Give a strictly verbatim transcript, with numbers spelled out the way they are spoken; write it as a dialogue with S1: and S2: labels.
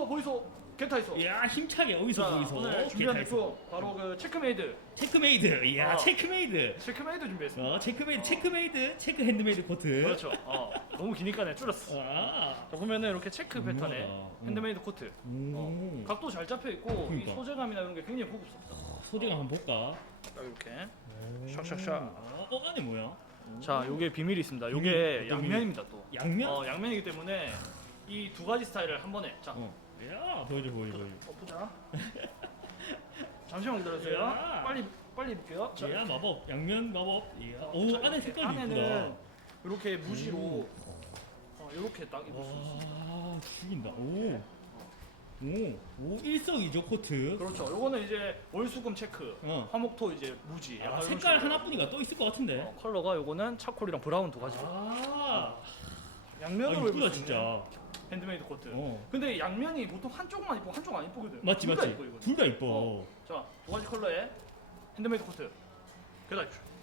S1: 보이소 보이소 겐타 있어.
S2: 이야 힘차게 어디서
S1: 자,
S2: 거기서
S1: 오늘 준비한
S2: 개타
S1: 제품 바로 그 체크메이드.
S2: 체크메이드. 이야
S1: 어.
S2: 체크메이드.
S1: 체크메이드 준비했습니다.
S2: 어 체크메이드
S1: 어.
S2: 체크메이드 체크 핸드메이드 코트.
S1: 그렇죠. 어, 너무 기니까 내 줄였어.
S2: 아.
S1: 자, 보면은 이렇게 체크
S2: 음,
S1: 패턴의
S2: 음.
S1: 핸드메이드 코트.
S2: 음.
S1: 어, 각도 잘 잡혀 있고
S2: 그러니까.
S1: 이 소재감이나 이런 게 굉장히 고급스럽다.
S2: 소리가 한번 볼까?
S1: 딱 이렇게.
S2: 오.
S1: 샥샥샥.
S2: 어, 어 안에 뭐야?
S1: 자, 요게 비밀이 있습니다.
S2: 비밀?
S1: 요게
S2: 어떤
S1: 양면입니다 또.
S2: 양면?
S1: 어, 양면이기 때문에 이 두 가지 스타일을 한 번에. 자,
S2: 어. 야 보여줘 보여줘 보여줘.
S1: 어, 보자. 잠시만 기다려주세요.
S2: 야.
S1: 빨리 빨리 입게요. 자,
S2: 이야 마법 양면 마법. 이야.
S1: 어,
S2: 오
S1: 자,
S2: 안에
S1: 이렇게
S2: 색깔이
S1: 안에는
S2: 이쁘다.
S1: 이렇게 무지로 어, 이렇게 딱 입을 수 있어.
S2: 와 죽인다. 오. 오, 오 일석이조 코트.
S1: 그렇죠. 요거는 이제 월수금 체크,
S2: 어.
S1: 화목토 이제 무지.
S2: 아,
S1: 약간 이런
S2: 색깔
S1: 식으로.
S2: 하나뿐이가 또 있을 것 같은데.
S1: 어, 컬러가 요거는 차콜이랑 브라운 두 가지.
S2: 아,
S1: 양면으로
S2: 아
S1: 입을
S2: 이쁘다
S1: 수 있는
S2: 진짜.
S1: 핸드메이드 코트.
S2: 어.
S1: 근데 양면이 보통 한쪽만 입고 한쪽 안 입거든.
S2: 맞지
S1: 둘다
S2: 맞지.
S1: 입고 이거는.
S2: 둘 다 이뻐.
S1: 어. 자, 두 가지 컬러의 핸드메이드 코트. 게다 입죠.